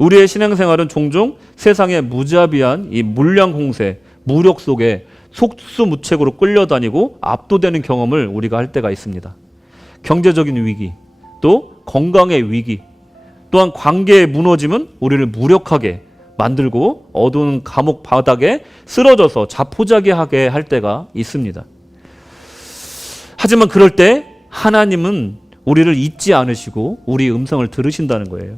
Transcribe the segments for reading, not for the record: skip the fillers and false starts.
우리의 신앙생활은 종종 세상의 무자비한 이 물량 공세, 무력 속에 속수무책으로 끌려다니고 압도되는 경험을 우리가 할 때가 있습니다. 경제적인 위기, 또 건강의 위기, 또한 관계의 무너짐은 우리를 무력하게 만들고 어두운 감옥 바닥에 쓰러져서 자포자기하게 할 때가 있습니다. 하지만 그럴 때 하나님은 우리를 잊지 않으시고 우리의 음성을 들으신다는 거예요.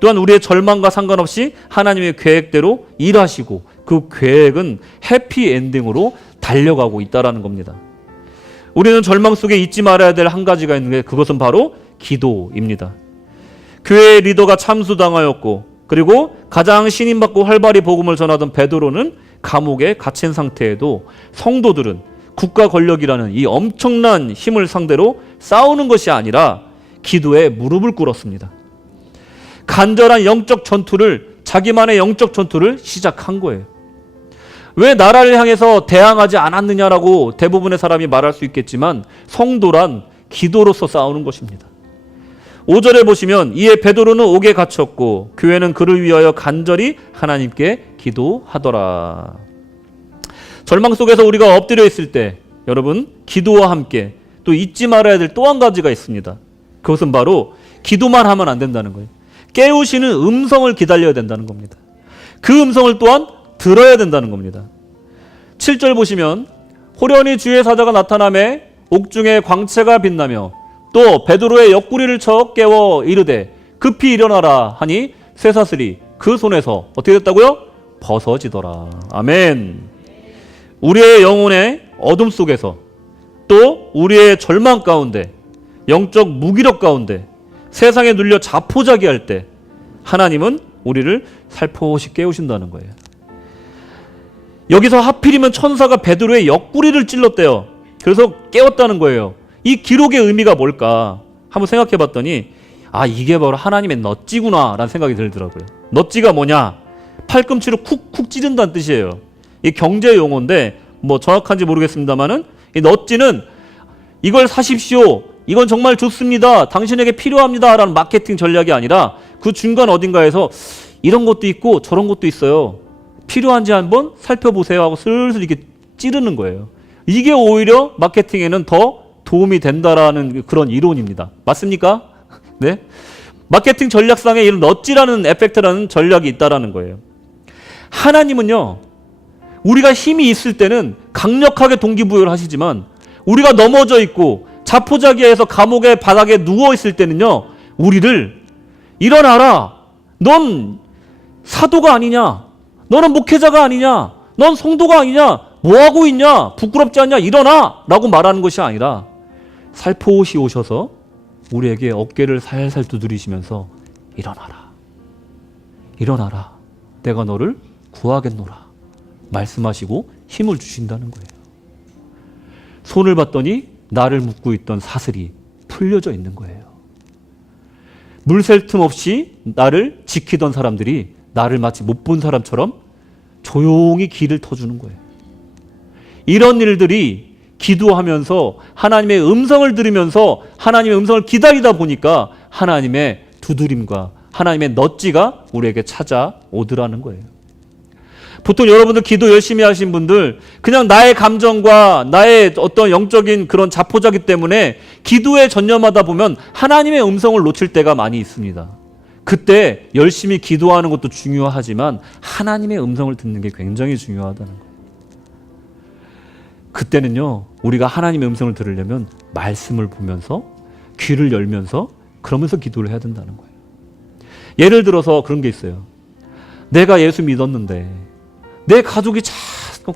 또한 우리의 절망과 상관없이 하나님의 계획대로 일하시고 그 계획은 해피엔딩으로 달려가고 있다는 겁니다. 우리는 절망 속에 잊지 말아야 될 한 가지가 있는데 그것은 바로 기도입니다. 교회의 리더가 참수당하였고 그리고 가장 신임받고 활발히 복음을 전하던 베드로는 감옥에 갇힌 상태에도 성도들은 국가 권력이라는 이 엄청난 힘을 상대로 싸우는 것이 아니라 기도에 무릎을 꿇었습니다. 간절한 영적 전투를, 자기만의 영적 전투를 시작한 거예요. 왜 나라를 향해서 대항하지 않았느냐라고 대부분의 사람이 말할 수 있겠지만 성도란 기도로서 싸우는 것입니다. 5절에 보시면 이에 베드로는 옥에 갇혔고 교회는 그를 위하여 간절히 하나님께 기도하더라. 절망 속에서 우리가 엎드려 있을 때 여러분 기도와 함께 또 잊지 말아야 될 또 한 가지가 있습니다. 그것은 바로 기도만 하면 안 된다는 거예요. 깨우시는 음성을 기다려야 된다는 겁니다. 그 음성을 또한 들어야 된다는 겁니다. 7절 보시면 호련히 주의 사자가 나타나매 옥중에 광채가 빛나며 또 베드로의 옆구리를 쳐 깨워 이르되 급히 일어나라 하니 쇠사슬이 그 손에서 어떻게 됐다고요? 벗어지더라. 아멘. 우리의 영혼의 어둠 속에서 또 우리의 절망 가운데 영적 무기력 가운데 세상에 눌려 자포자기할 때 하나님은 우리를 살포시 깨우신다는 거예요. 여기서 하필이면 천사가 베드로의 옆구리를 찔렀대요. 그래서 깨웠다는 거예요. 이 기록의 의미가 뭘까 한번 생각해 봤더니 이게 바로 하나님의 넛지구나 라는 생각이 들더라고요. 넛지가 뭐냐? 팔꿈치로 쿡쿡 찌른다는 뜻이에요. 이 경제 용어인데 뭐 정확한지 모르겠습니다만은 이 넛지는 이걸 사십시오, 이건 정말 좋습니다, 당신에게 필요합니다 라는 마케팅 전략이 아니라 그 중간 어딘가에서 이런 것도 있고 저런 것도 있어요, 필요한지 한번 살펴보세요 하고 슬슬 이렇게 찌르는 거예요. 이게 오히려 마케팅에는 더 도움이 된다라는 그런 이론입니다. 맞습니까? 네. 마케팅 전략상에 이런 넛지라는 에펙트라는 전략이 있다라는 거예요. 하나님은요, 우리가 힘이 있을 때는 강력하게 동기부여를 하시지만 우리가 넘어져 있고 자포자기해서 감옥의 바닥에 누워 있을 때는요, 우리를 일어나라, 넌 사도가 아니냐, 너는 목회자가 아니냐, 넌 성도가 아니냐, 뭐하고 있냐, 부끄럽지 않냐, 일어나 라고 말하는 것이 아니라 살포시 오셔서 우리에게 어깨를 살살 두드리시면서 일어나라, 일어나라, 내가 너를 구하겠노라 말씀하시고 힘을 주신다는 거예요. 손을 봤더니 나를 묶고 있던 사슬이 풀려져 있는 거예요. 물 셀 틈 없이 나를 지키던 사람들이 나를 마치 못 본 사람처럼 조용히 길을 터주는 거예요. 이런 일들이 기도하면서 하나님의 음성을 들으면서 하나님의 음성을 기다리다 보니까 하나님의 두드림과 하나님의 넛지가 우리에게 찾아오더라는 거예요. 보통 여러분들 기도 열심히 하신 분들 그냥 나의 감정과 나의 어떤 영적인 그런 자포자기 때문에 기도에 전념하다 보면 하나님의 음성을 놓칠 때가 많이 있습니다. 그때 열심히 기도하는 것도 중요하지만 하나님의 음성을 듣는 게 굉장히 중요하다는 거예요. 그때는요, 우리가 하나님의 음성을 들으려면 말씀을 보면서 귀를 열면서 그러면서 기도를 해야 된다는 거예요. 예를 들어서 그런 게 있어요. 내가 예수 믿었는데 내 가족이 참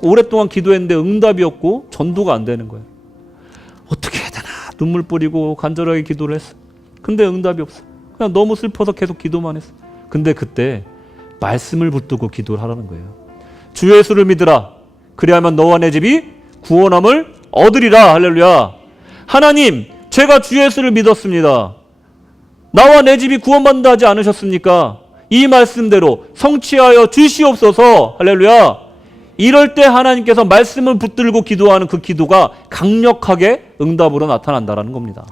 오랫동안 기도했는데 응답이 없고 전도가 안 되는 거예요. 어떻게 해야 되나 눈물 뿌리고 간절하게 기도를 했어. 근데 응답이 없어. 그냥 너무 슬퍼서 계속 기도만 했어. 근데 그때 말씀을 붙들고 기도를 하라는 거예요. 주 예수를 믿으라. 그리하면 너와 내 집이 구원함을 얻으리라. 할렐루야. 하나님, 제가 주 예수를 믿었습니다. 나와 내 집이 구원받는다 하지 않으셨습니까? 이 말씀대로 성취하여 주시옵소서. 할렐루야. 이럴 때 하나님께서 말씀을 붙들고 기도하는 그 기도가 강력하게 응답으로 나타난다는 겁니다.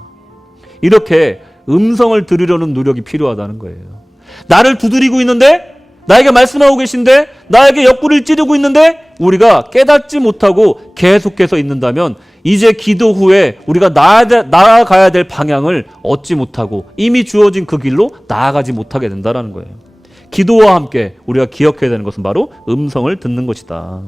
이렇게 음성을 들으려는 노력이 필요하다는 거예요. 나를 두드리고 있는데, 나에게 말씀하고 계신데, 나에게 옆구리를 찌르고 있는데 우리가 깨닫지 못하고 계속해서 있는다면 이제 기도 후에 우리가 나아가야 될 방향을 얻지 못하고 이미 주어진 그 길로 나아가지 못하게 된다는 거예요. 기도와 함께 우리가 기억해야 되는 것은 바로 음성을 듣는 것이다.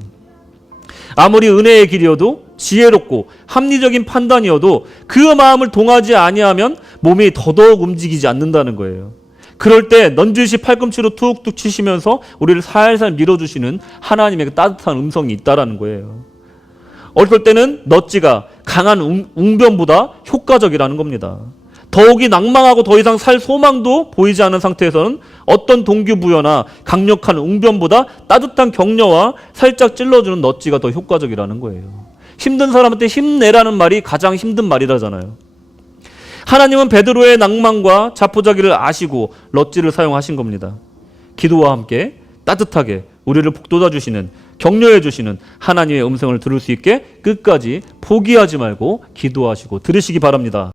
아무리 은혜의 길이어도 지혜롭고 합리적인 판단이어도 그 마음을 동하지 아니하면 몸이 더더욱 움직이지 않는다는 거예요. 그럴 때 넌지시 팔꿈치로 툭툭 치시면서 우리를 살살 밀어주시는 하나님의 따뜻한 음성이 있다라는 거예요. 어떨 때는 넛지가 강한 웅변보다 효과적이라는 겁니다. 더욱이 낭망하고 더 이상 살 소망도 보이지 않은 상태에서는 어떤 동기부여나 강력한 웅변보다 따뜻한 격려와 살짝 찔러주는 넛지가 더 효과적이라는 거예요. 힘든 사람한테 힘내라는 말이 가장 힘든 말이라잖아요. 하나님은 베드로의 낭만과 자포자기를 아시고 넛지를 사용하신 겁니다. 기도와 함께 따뜻하게 우리를 북돋아 주시는, 격려해 주시는 하나님의 음성을 들을 수 있게 끝까지 포기하지 말고 기도하시고 들으시기 바랍니다.